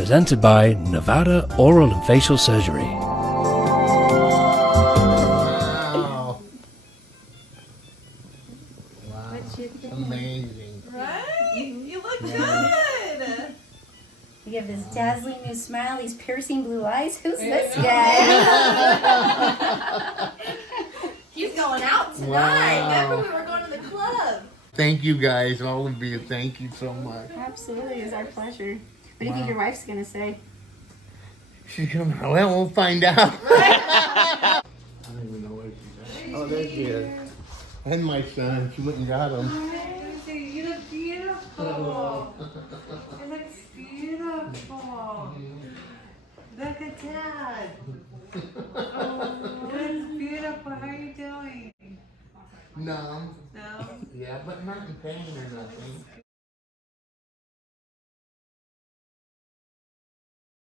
presented by Nevada Oral and Facial Surgery. Wow. Wow. Amazing. Right? You look good. You have this dazzling new smile, these piercing blue eyes. Who's this guy? He's going out tonight. Wow. Remember we were going to the club. Thank you guys, all of you. Thank you so much. Absolutely, it's our pleasure. What do you think your wife's gonna say? She's coming. Well, we'll find out. I don't even know where she's at. Oh, there she is. And my son. She went and got him. You look beautiful. It looks beautiful. Look at Dad. Oh, it's beautiful. How are you doing? No. No? Yeah, but not in pain or nothing.